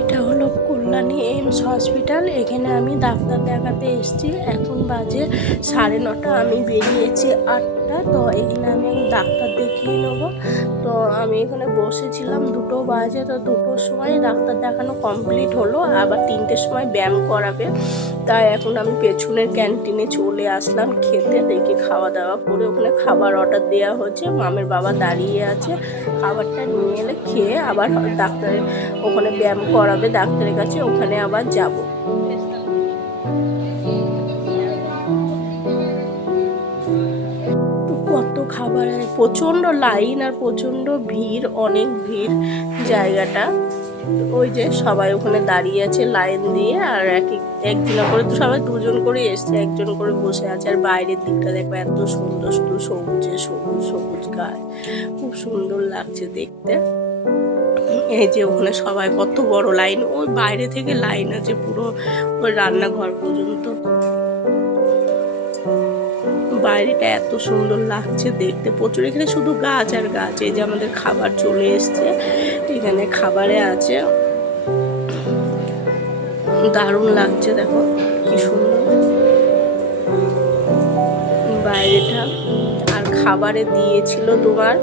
এটা হলো Kalyani AIIMS hospital. এখানে আমি ডাক্তার দেখাতে এসেছি। এখন বাজে 9:30। আমি বেরিয়েছি 8টা। তো এখানে আমি ডাক্তার দেখিয়ে নেবো। তো আমি এখানে বসেছিলাম, 2টো বাজে। তো 2টোর সময় ডাক্তার দেখানো কমপ্লিট হলো। আবার 3টের সময় ব্যায়াম করাবে। তাই এখন আমি পেছনের ক্যান্টিনে চলে আসলাম খেতে। দেখি খাওয়া দাওয়া করে ওখানে খাবার অর্ডার দেওয়া হচ্ছে। মামের বাবা দাঁড়িয়ে আছে, খাবারটা নিয়ে এলে খেয়ে আবার ডাক্তারের ওখানে ব্যায়াম করাবে ডাক্তারের কাছে, ওখানে আবার যাব। কত খাবার, প্রচণ্ড লাইন আর প্রচণ্ড ভিড়, অনেক ভিড় জায়গাটা। ওই যে সবাই ওখানে দাঁড়িয়ে আছে লাইন দিয়ে, আর একজন করে তো সবাই 2জন করে এসছে, একজন করে বসে আছে। আর বাইরের দিকটা দেখো এত সুন্দর, শুধু সবুজে সবুজ সবুজ গাছ, খুব সুন্দর লাগছে দেখতে। এই যে ওখানে সবাই কত বড় লাইন, ওই বাইরে থেকে লাইন আছে পুরো ওই রান্নাঘর পর্যন্ত। বাইরেটা এত সুন্দর লাগছে দেখতে, প্রচুর এখানে শুধু গাছ আর গাছ। এই যে আমাদের খাবার চলে এসছে, এখানে খাবারে আছে, দারুণ লাগছে দেখো কি সুন্দর বাইরেটা। আর খাবারে দিয়েছিল তোমার,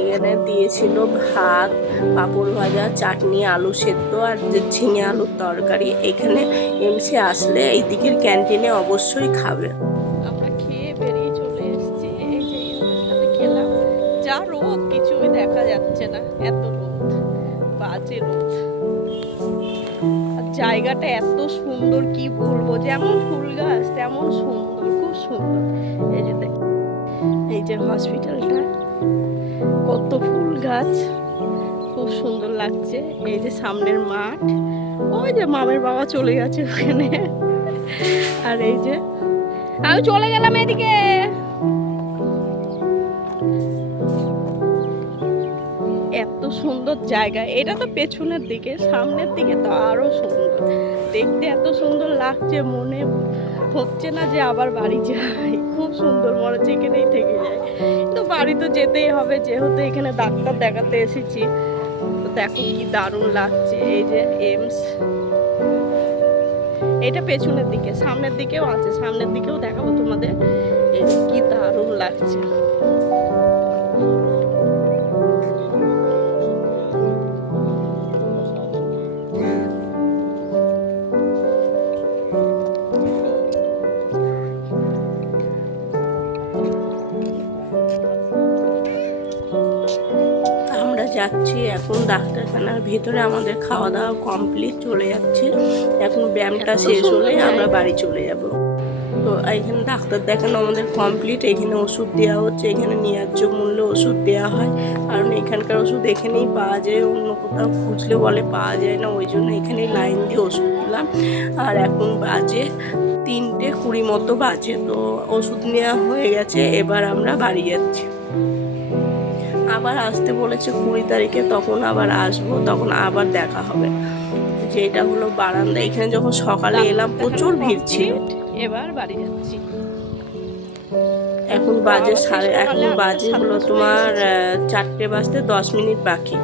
এখানে দিয়েছিল ভাত, পাঁপড় ভাজা, চাটনি, আলু সেদ্ধ আর যে ঝিঙে আলুর তরকারি। এখানে এমসে আসলে এই দিকের ক্যান্টিনে অবশ্যই খাবে। আমরা খেয়ে বেরিয়ে চলে এসেছি। এই যে এদের সাথে খেলাম, যা রোদ কিছুই দেখা যাচ্ছে না, এত রোদ, বাজে রোদ। আর জায়গাটা এত সুন্দর কি বলবো, যেমন ফুল গাছ তেমন সুন্দর, খুব সুন্দর। এই যে এই যে হসপিটালটা, কত ফুল গাছ, খুব সুন্দর লাগছে। এই যে সামনের মাঠ, ওই যে মামের বাবা চলে গেছে ওখানে। আর এই যে আমি চলে গেলাম এদিকে। এত সুন্দর জায়গা, এটা তো পেছনের দিকে, সামনের দিকে তো আরো সুন্দর দেখতে, এত সুন্দর লাগছে, মনে হচ্ছে না যে আবার বাড়ি যাই। খুব সুন্দর, মনে হচ্ছে এখানেই থেকে যায়। তো বাড়ি তো যেতেই হবে, যেহেতু এখানে ডাক্তার দেখাতে এসেছি। তো দেখো কি দারুণ লাগছে। এই যে এইমস, এটা পেছনের দিকে, সামনের দিকেও আছে, সামনের দিকেও দেখাবো তোমাদের। এই যে কি দারুণ লাগছে। আমরা যাচ্ছি এখন ডাক্তারখানার ভিতরে, আমাদের খাওয়া দাওয়া কমপ্লিট, চলে যাচ্ছে। এখন ব্যায়ামটা শেষ হলে আমরা বাড়ি চলে যাব। তো এখানে ডাক্তার দেখানো আমাদের কমপ্লিট। এখানে ওষুধ দেওয়া হচ্ছে, এখানে ন্যায্য মূল্যে ওষুধ দেওয়া হয়, কারণ এখানকার ওষুধ এখানেই পাওয়া যায়, অন্য কোথাও খুঁজলে বলে পাওয়া যায় না। ওই জন্য এখানেই লাইন দিয়ে ওষুধ দিলাম। আর এখন বাজে 3:20 মতো বাজে। তো ওষুধ নেওয়া হয়ে গেছে, এবার আমরা বাড়ি যাচ্ছি। আবার আসতে বলেছে 20 তারিখে, তখন আবার আসবো, তখন আবার দেখা হবে। যে এটা হলো বারান্দা, এখানে যখন সকালে এলাম প্রচুর ভিড় ছিল। এবার বাড়ি যাচ্ছি। এখন বাজে হলো তোমার 4টে বাজতে 10 মিনিট বাকি।